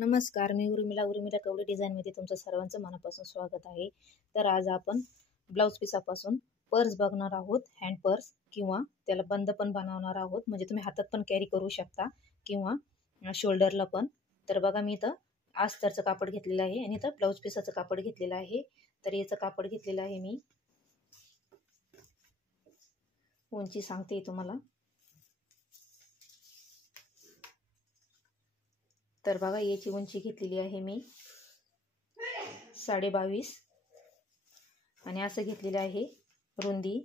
नमस्कार, मी उर्मिला कवडे डिझाईनमध्ये तुमचं सर्वांचं मनापासून स्वागत आहे. तर आज आपण ब्लाऊज पिसापासून पर्स बघणार आहोत. हँड पर्स किंवा त्याला बंद पण बनवणार आहोत. म्हणजे तुम्ही हातात पण कॅरी करू शकता किंवा शोल्डरला पण. तर बघा, मी इथं अस्तरचं कापड घेतलेलं आहे आणि इथं ब्लाऊज पिसाचं कापड घेतलेलं आहे. तर याचं कापड घेतलेलं आहे मी. उंची सांगते तुम्हाला. तर बघा, याची उंची घेतलेली आहे मी 22.5 आणि असं घेतलेलं आहे रुंदी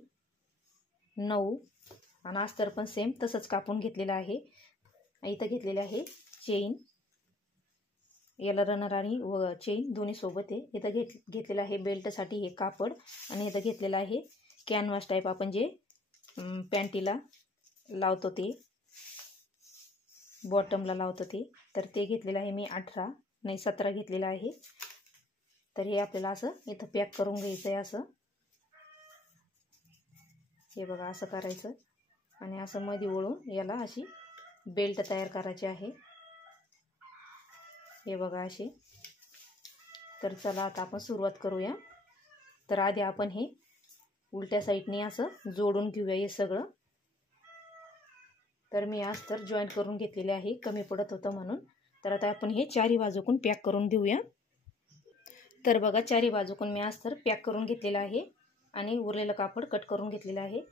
9 आणि अस्तर पण सेम तसंच कापून घेतलेलं आहे. इथं घेतलेलं आहे चेन, याला रनर आणि चेन दोन्ही सोबत आहे. इथं घेतलेलं आहे बेल्टसाठी हे कापड आणि इथं घेतलेलं आहे कॅनव्हास टाईप, आपण जे पॅन्टीला लावतो ते, बॉटमला लावतो ते. तर ते घेतलेलं आहे मी 17 घेतलेलं आहे. तर हे आपल्याला असं इथं पॅक करून घ्यायचं आहे. असं हे बघा, असं करायचं आणि असं मध्ये ओळून याला अशी बेल्ट तयार करायची आहे. हे बघा अशी. तर चला आता आपण सुरुवात करूया. तर आधी आपण हे उलट्या साईडने असं जोडून घेऊया हे सगळं. तर मी अस्तर जॉईंट करून घेतलेले आहे, कमी पडत होतं म्हणून. तर आता आपण हे चारी बाजूकून पॅक करून घेऊया. तर बघा, चारी बाजूकून मी अस्तर पॅक करून घेतलेलं आहे आणि उरलेलं कापड कट करून घेतलेलं आहे.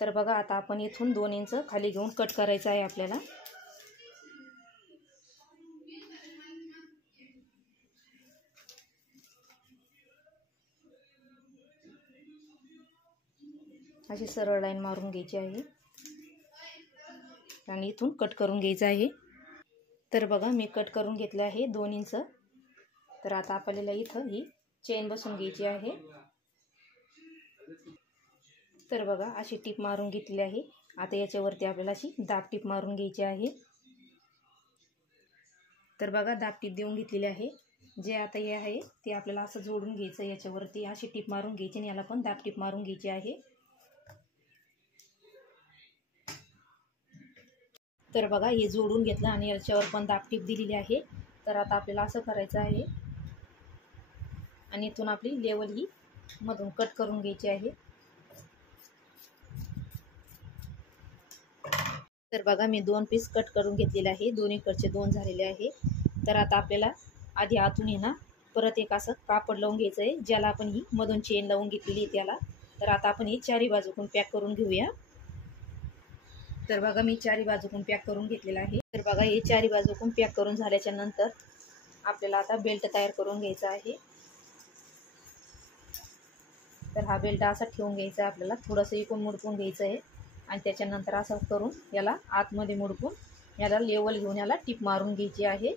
तर बघा, आता आपण इथून 2 इंच खाली घेऊन कट करायचं आहे आपल्याला. अशी सरळ लाईन मारून घ्यायची आहे आणि इथून कट करून घ्यायचं आहे. तर बघा, मी कट करून घेतलं आहे 2 इंच. तर आता आपल्याला इथं ही चेन बसून घ्यायची आहे. तर बघा, अशी टीप मारून घेतली आहे. आता याच्यावरती आपल्याला अशी दाब टीप मारून घ्यायची आहे. तर बघा, दाब टीप देऊन घेतलेली आहे. जे आता हे आहे ते आपल्याला असं जोडून घ्यायचं. याच्यावरती अशी टीप मारून घ्यायची आणि याला पण दाब टीप मारून घ्यायची आहे. तर बघा, हे जोडून घेतलं आणि याच्यावर पण दाब टीप दिलेली आहे. तर आता आपल्याला असं करायचं आहे आणि इथून आपली लेवल ही मधून कट करून घ्यायची आहे. तर बघा, मी 2 पीस कट करून घेतलेले आहे. दोन्हीकडचे 2 झालेले आहे. तर आता आपल्याला आधी आतून ना परत एक असं कापड लावून घ्यायचं आहे, ज्याला आपण ही मधून चेन लावून घेतलेली आहे त्याला. तर आता आपण ही चारी बाजूकून पॅक करून घेऊया. तर बघा, मी चारी बाजूकून पॅक करून घेतलेला आहे. तर बघा, हे चारी बाजूकून पॅक करून झाल्याच्या नंतर आपल्याला आता बेल्ट तयार करून घ्यायचा आहे. तर हा बेल्ट असा ठेवून घ्यायचा आहे आपल्याला. थोडंसं इकडून मुडपून घ्यायचं आहे आणि त्याच्यानंतर असं करून याला आतमध्ये मुडपून याला लेवल घेऊन याला टीप मारून घ्यायची आहे.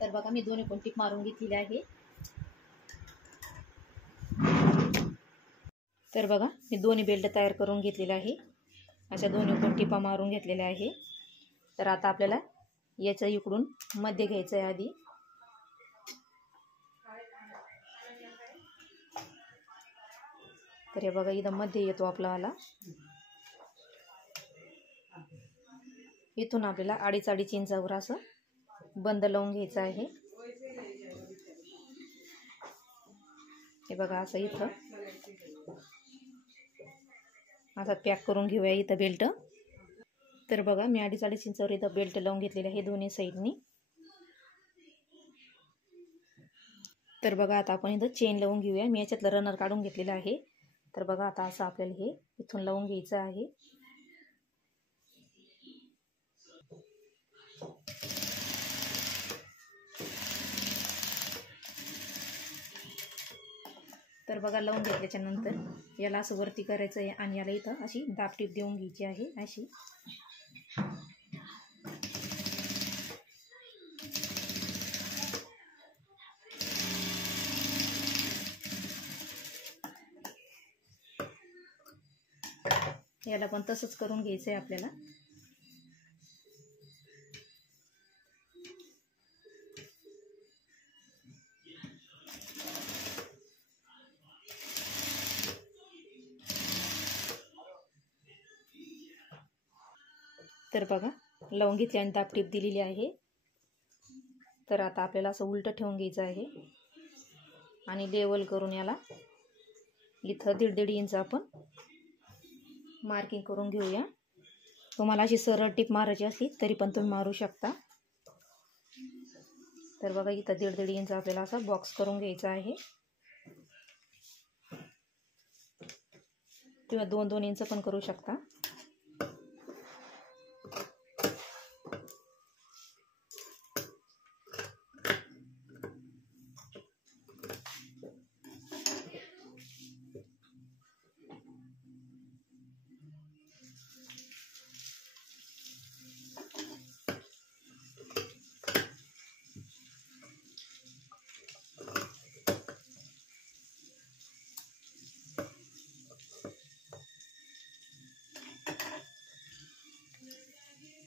तर बघा, मी दोन्ही पण टीप मारून घेतलेली आहे. तर बघा, मी दोन्ही बेल्ट तयार करून घेतलेले आहे. अशा दोन्ही पण टिपा मारून घेतलेल्या आहे. तर आता आपल्याला याच्या इकडून मध्ये घ्यायचं आहे आधी. तर हे बघा, इथं मध्ये येतो आपला आला. इथून आपल्याला 2.5 इंचावर असं बंद लावून घ्यायचं आहे. हे बघा, असं इथं असं पॅक करून घेऊया इथं बेल्ट. तर बघा, मी 2.5 इंचावर इथं बेल्ट लावून घेतलेले आहे दोन्ही साईडनी. तर बघा, आता आपण इथं चेन लावून घेऊया. मी याच्यातलं रनर काढून घेतलेलं आहे. तर बघा, आता असं आपल्याला हे इथून लावून घ्यायचं आहे. तर बघा लावून घेतल्याच्या नंतर याला असं वरती करायचं आहे आणि याला इथं अशी दाबटीप देऊन घ्यायची आहे अशी. याला पण तसंच करून घ्यायचं आहे आपल्याला. तर बघा लावून घेतली आणि दाबटीप दिलेली आहे. तर आता आपल्याला असं उलटं ठेवून घ्यायचं आहे आणि लेवल करून याला इथं 1.5 इंच आपण मार्किंग करून घेऊया. तुम्हाला अशी सरळ टीप मारायची असली तरी पण तुम्ही मारू शकता. तर बघा इथं 1.5 इंच आपल्याला असा बॉक्स करून घ्यायचा आहे किंवा 2-2 इंच पण करू शकता.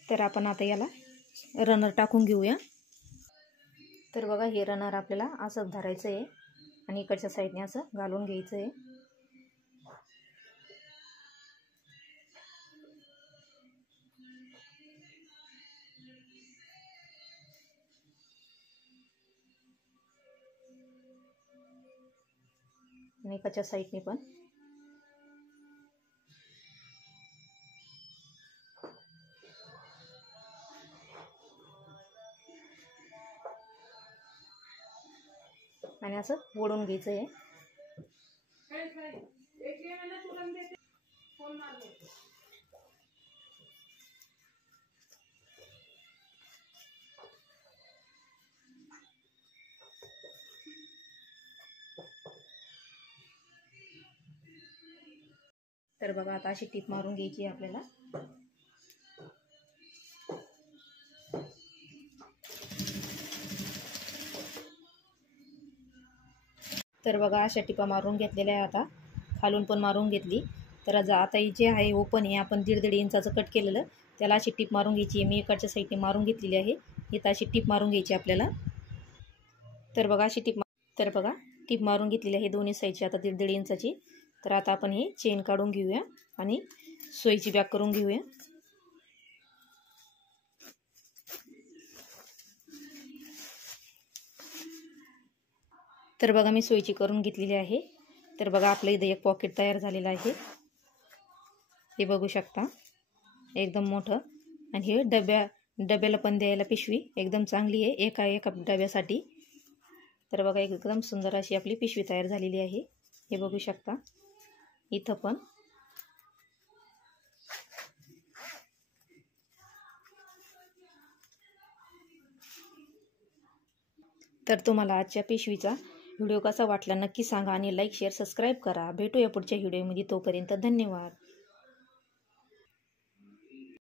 तर आपण आता याला रनर टाकून घेऊया. तर बघा हे रनर आपल्याला असं धरायचं आहे आणि इकडच्या साईडने असं घालून घ्यायचं आहे. आणि इकडच्या साईडने पण. आणि असं ओढून घ्यायचं आहे. तर बघा आता अशी टीप मारून घ्यायची आहे आपल्याला. तर बघा अशा टिपा मारून घेतलेल्या आहे. आता खालून पण मारून घेतली. तर आता जे आहे ओपन आहे आपण 1.5 इंचाचं कट केलेलं त्याला अशी टीप मारून घ्यायची आहे. मी इकडच्या साईडने मारून घेतलेली आहे. इथं अशी टीप मारून घ्यायची आपल्याला. तर बघा अशी टीप मारून घेतलेली आहे दोन्ही साईडची आता 1.5 इंचाची. तर आता आपण ही चेन काढून घेऊया आणि सोयीची बॅक करून घेऊया. तर बघा मी सोयीची करून घेतलेली आहे. तर बघा आपलं इथं एक पॉकेट तयार झालेलं आहे. हे बघू शकता एकदम मोठं. आणि हे डब्याला पण द्यायला पिशवी एकदम चांगली आहे एका डब्यासाठी. तर बघा एकदम सुंदर अशी आपली पिशवी तयार झालेली आहे. हे बघू शकता इथं पण. तर तुम्हाला आजच्या पिशवीचा व्हिडिओ कसा वाटला नक्की सांगा आणि लाईक शेअर सबस्क्राईब करा. भेटूया पुढच्या व्हिडिओमध्ये. तोपर्यंत धन्यवाद.